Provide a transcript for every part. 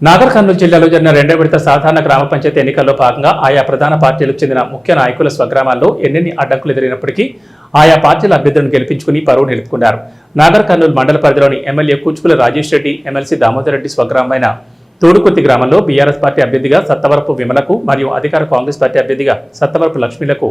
నాగర్ కర్నూలు జిల్లాలో జరిగిన రెండో విడత సాధారణ గ్రామ పంచాయతీ ఎన్నికల్లో భాగంగా ఆయా ప్రధాన పార్టీలకు చెందిన ముఖ్య నాయకుల స్వగ్రామాల్లో ఎన్నెన్ని అడ్డంకులు ఎదురైనప్పటికీ ఆయా పార్టీల అభ్యర్థులను గెలిపించుకుని పరువు నిలుపుకున్నారు. నాగర్ కర్నూలు మండల పరిధిలోని ఎమ్మెల్యే కూచుకుల రాజేష్ రెడ్డి ఎమ్మెల్సీ దామోదర్ రెడ్డి స్వగ్రామమైన తోడుకుర్తి గ్రామంలో బీఆర్ఎస్ పార్టీ అభ్యర్థిగా సత్తవరపు విమలకు మరియు అధికార కాంగ్రెస్ పార్టీ అభ్యర్థిగా సత్తవరపు లక్ష్మీలకు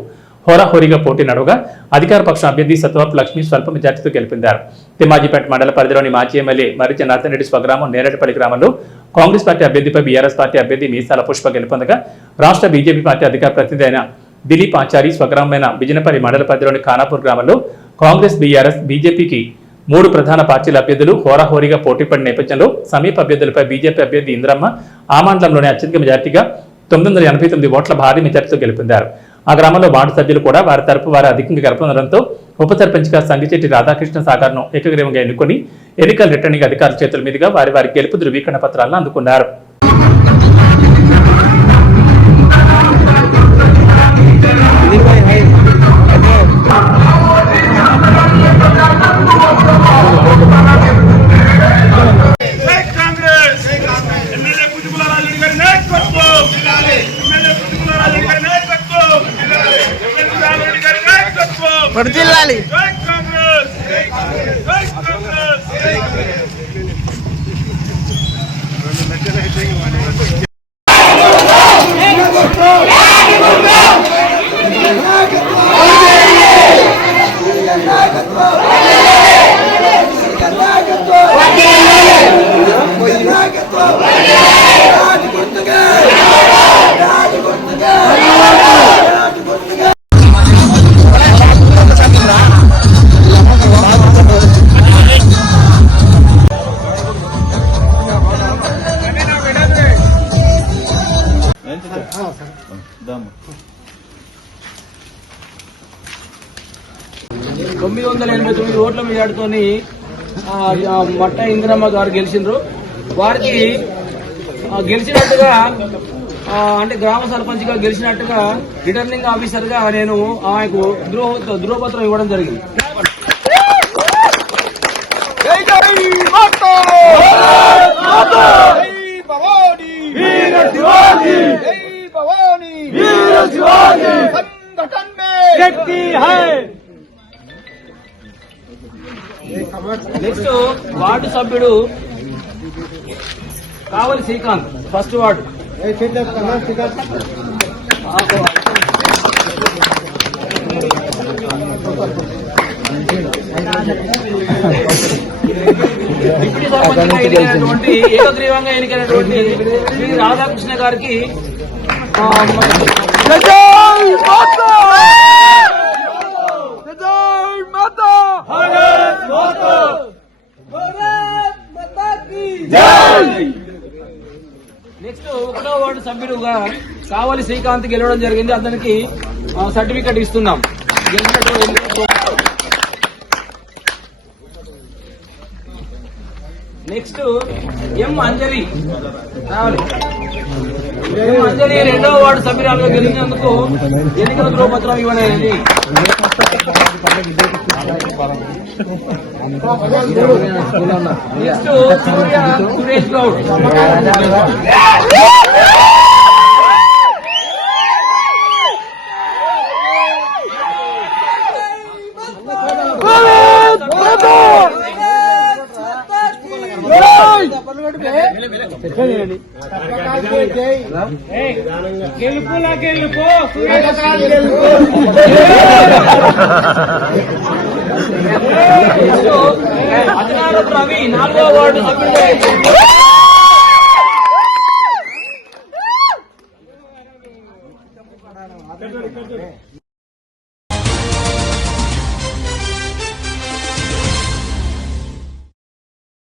హోరాహోరీగా పోటీ నడవగా అధికార పక్షం అభ్యర్థి సత్వరపు లక్ష్మి స్వల్ప మెజార్టీతో గెలిపిందారు. తిమ్మాజీపేట మండల పరిధిలోని మాజీ ఎమ్మెల్యే మరిచి జనార్దన్ రెడ్డి స్వగ్రామం నేరటిపల్లి గ్రామంలో కాంగ్రెస్ పార్టీ అభ్యర్థిపై బీఆర్ఎస్ పార్టీ అభ్యర్థి మీసాల పుష్ప గెలుపొందగా రాష్ట్ర బీజేపీ పార్టీ అధికార ప్రతినిధి అయిన దిలీప్ ఆచారి స్వగ్రామమైన బిజనపల్లి మండల పరిధిలోని ఖానాపూర్ గ్రామంలో కాంగ్రెస్ బీఆర్ఎస్ బీజేపీకి మూడు ప్రధాన పార్టీల అభ్యర్థులు హోరాహోరీగా పోటీపడిన నేపథ్యంలో సమీప అభ్యర్థులపై బీజేపీ అభ్యర్థి ఇంద్రమ్మ ఆ అత్యధిక మెజార్టీగా తొమ్మిది వందల ఎనభై తొమ్మిది ఓట్ల భారీ మెజార్టీతో గెలుపొందారు. ఆ గ్రామంలో వార్డు సభ్యులు కూడా వారి తరపు వారు అధికంగా గెలుపొందడంతో ఉప సర్పంచ్గా సంగిచెట్టి రాధాకృష్ణ సాగర్ను ఏకగ్రీవంగా ఎన్నుకొని ఎన్నికల రిటర్నింగ్ అధికారుల చేతుల మీదుగా వారి వారి గెలుపు ధృవీకరణ పత్రాలను అందుకున్నారు. నాయకత్వం తొమ్మిది వందల ఎనభై తొమ్మిది ఓట్ల మెజార్టీతోని మట్ట ఇందిరమ్మ గారు గెలిచిండ్రు. వారికి గెలిచినట్టుగా అంటే గ్రామ సర్పంచ్గా గెలిచినట్టుగా రిటర్నింగ్ ఆఫీసర్గా నేను ఆమెకు ధ్రువ ధ్రువపత్రం ఇవ్వడం జరిగింది. నెక్స్ట్ వార్డు సభ్యుడు Kavali Srikanth first ward. Deputy గా ఎన్నికైనటువంటి ఏకగ్రీవంగా ఎన్నికైనటువంటి శ్రీ రాధాకృష్ణ గారికి ఆ, నెక్స్ట్ ఒకటో వార్డు సభ్యుడుగా కావలి శ్రీకాంత్ గెలవడం జరిగింది. అతనికి సర్టిఫికెట్ ఇస్తున్నాం. Next M Anjali. రావాలి. అంజలి రెండవ వార్డు సభ్యురాలుగా గెలిచినందుకు ఎన్నికల ధ్రువపత్రం ఇవ్వలేదు నెక్స్ట్ సూర్య సురేష్ గౌడ్. అతినారపు రవి నాలుగో వార్డు సభ్యుడు